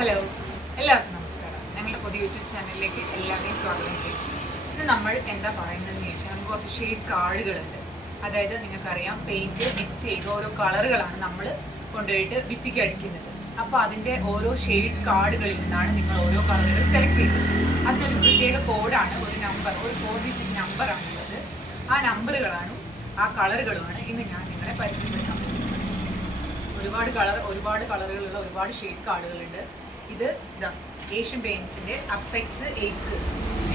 Hello, എല്ലാവർക്കും നമസ്കാരം. ഞങ്ങളുടെ പുതിയ യൂട്യൂബ് ചാനലിലേക്ക് എല്ലാവരെയും സ്വാഗതം ചെയ്യും. ഇത് നമ്മൾ എന്താ പറയുന്നതെന്ന് ചോദിച്ചാൽ നമുക്ക് കുറച്ച് ഷെയ്ഡ് കാർഡുകളുണ്ട്. അതായത് നിങ്ങൾക്കറിയാം, പെയിൻറ്റ് മിക്സ് ചെയ്ത് ഓരോ കളറുകളാണ് നമ്മൾ കൊണ്ടുപോയിട്ട് ഭിത്തിക്ക് അടിക്കുന്നത്. അപ്പോൾ അതിൻ്റെ ഓരോ ഷെയ്ഡ് കാർഡുകളിൽ നിന്നാണ് നിങ്ങൾ ഓരോ കളറുകൾ സെലക്ട് ചെയ്യുന്നത്. അതിനൊരു പ്രത്യേക കോഡാണ്, ഒരു നമ്പർ, ഒരു 4 ഡിജിറ്റ് നമ്പറാണുള്ളത്. ആ നമ്പറുകളാണ്, ആ കളറുകളുമാണ് ഇന്ന് ഞാൻ നിങ്ങളെ പരിചയപ്പെടുത്താൻ പോകുന്നത്. ഒരുപാട് കളറുകളുള്ള ഒരുപാട് ഷെയ്ഡ് കാർഡുകളുണ്ട്. ഇത് ഏഷ്യൻ പെയിൻറ്റ്സിൻ്റെ അപ്പെക്സ് എയ്സ്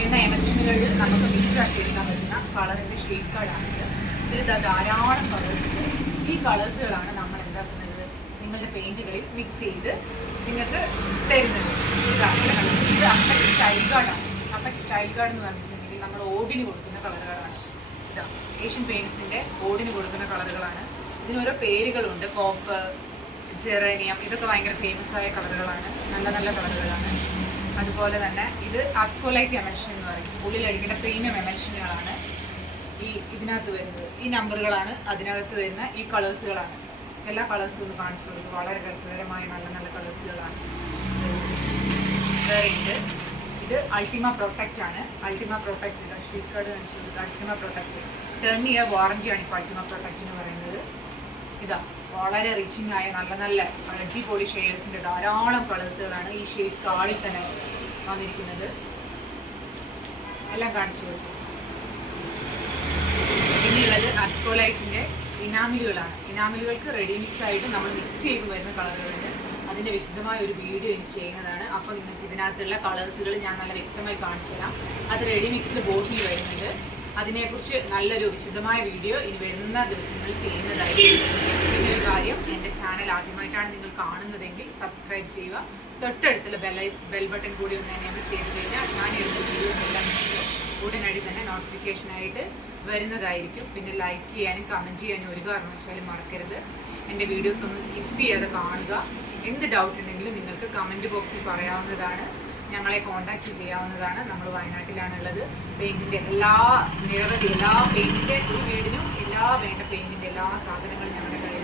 എന്ന എമൽഷനുകളിൽ നമുക്ക് മിക്സ് ആക്കി എടുക്കാൻ പറ്റുന്ന കളറിൻ്റെ ഷെയ്ഡ് കാർഡാണിത്. ഇതിൽ ധാരാളം കളേഴ്സ് ഉണ്ട്. ഈ കളേഴ്സുകളാണ് നമ്മൾ എന്താക്കുന്നത്, നിങ്ങളുടെ പെയിൻറ്റുകളിൽ മിക്സ് ചെയ്ത് നിങ്ങൾക്ക് തരുന്നത്. ഇത് അപ്പെക്സ് സ്റ്റൈൽ കാർഡാണ്. അപ്പെക്സ് സ്റ്റൈൽ കാർഡ് എന്ന് പറഞ്ഞിട്ടുണ്ടെങ്കിൽ നമ്മൾ ഓടിന് കൊടുക്കുന്ന കളറുകളാണ്. ഏഷ്യൻ പെയിൻറ്റ്സിൻ്റെ ഓടിന് കൊടുക്കുന്ന കളറുകളാണ്. ഇതിനോരോ പേരുകളുണ്ട്. കോപ്പർ, ജെറേനിയം, ഇതൊക്കെ ഭയങ്കര ഫേമസ് ആയ കളറുകളാണ്, നല്ല നല്ല കളറുകളാണ്. അതുപോലെ തന്നെ ഇത് അക്വലൈറ്റ് എമൽഷൻ എന്ന് പറയും. ഉള്ളിലടിക്കേണ്ട പ്രീമിയം എമൽഷനുകളാണ് ഇതിനകത്ത് വരുന്നത്. ഈ നമ്പറുകളാണ് അതിനകത്ത് വരുന്ന ഈ കളേഴ്സുകളാണ്. എല്ലാ കളേഴ്സും ഒന്ന് കാണിച്ചു കൊടുക്കും. വളരെ രസകരമായ നല്ല നല്ല കളേഴ്സുകളാണ്. വേറെയുണ്ട്, ഇത് അൾട്ടിമ പ്രൊട്ടക്റ്റ് ആണ്. അൾട്ടിമ പ്രൊട്ടക്റ്റ് ഷീറ്റ് കാർഡ് കാണിച്ചു കൊടുക്കുക. അൾട്ടിമ പ്രൊട്ടക്റ്റ് 10 ഇയർ വാറന്റിയാണ് ഇപ്പോൾ അൾട്ടിമ പ്രൊട്ടക്റ്റ് എന്ന് പറയുന്നത്. വളരെ റിച്ചിങ് ആയ നല്ല നല്ല അടിപൊളി ഷെയ്ഡ്സിൻ്റെ ധാരാളം കളേഴ്സുകളാണ് ഈ ഷെയ്ഡ് കാർഡിൽ തന്നെ വന്നിരിക്കുന്നത്. എല്ലാം കാണിച്ചു കൊടുക്കും. പിന്നെയുള്ളത് അക്വലൈറ്റിൻ്റെ ഇനാമിലുകളാണ്. ഇനാമിലുകൾക്ക് റെഡി മിക്സ് ആയിട്ട് നമ്മൾ മിക്സ് ചെയ്ത് വരുന്ന കളറുകളുണ്ട്. അതിൻ്റെ വിശദമായ ഒരു വീഡിയോ എനിക്ക് ചെയ്യുന്നതാണ്. അപ്പോൾ നിങ്ങൾക്ക് ഇതിനകത്തുള്ള കളേഴ്സുകൾ ഞാൻ നല്ല വ്യക്തമായി കാണിച്ചു തരാം. അത് റെഡി മിക്സിൽ ബോട്ടിൽ വരുന്നുണ്ട്. അതിനെക്കുറിച്ച് നല്ലൊരു വിശദമായ വീഡിയോ ഇനി വരുന്ന ദിവസങ്ങളിൽ ചെയ്യുന്നതായിരിക്കും. പിന്നെ ഒരു കാര്യം, എൻ്റെ ചാനൽ ആദ്യമായിട്ടാണ് നിങ്ങൾ കാണുന്നതെങ്കിൽ സബ്സ്ക്രൈബ് ചെയ്യുക. തൊട്ടടുത്തുള്ള ബെൽ ബട്ടൺ കൂടി ഒന്ന് എനേബിൾ ചെയ്ത് കഴിഞ്ഞാൽ ഞാൻ എടുത്ത വീഡിയോസ് എല്ലാം നിങ്ങൾക്ക് ഉടനടി തന്നെ നോട്ടിഫിക്കേഷനായിട്ട് വരുന്നതായിരിക്കും. പിന്നെ ലൈക്ക് ചെയ്യാനും കമൻറ്റ് ചെയ്യാനും ഒരു കാരണവശാലും മറക്കരുത്. എൻ്റെ വീഡിയോസ് ഒന്ന് സ്കിപ്പ് ചെയ്യാതെ കാണുക. എന്ത് ഡൗട്ട് ഉണ്ടെങ്കിലും നിങ്ങൾക്ക് കമൻറ്റ് ബോക്സിൽ പറയാവുന്നതാണ്. ഞങ്ങളെ കോൺടാക്റ്റ് ചെയ്യാവുന്നതാണ്. നമ്മൾ വയനാട്ടിലാണുള്ളത്. പെയിൻറ്റിൻ്റെ നിരവധി എല്ലാ പെയിൻറ്റിൻ്റെ ഒരു വീടിനും വേണ്ട പെയിൻറ്റിൻ്റെ എല്ലാ സാധനങ്ങളും ഞങ്ങളുടെ കയ്യിൽ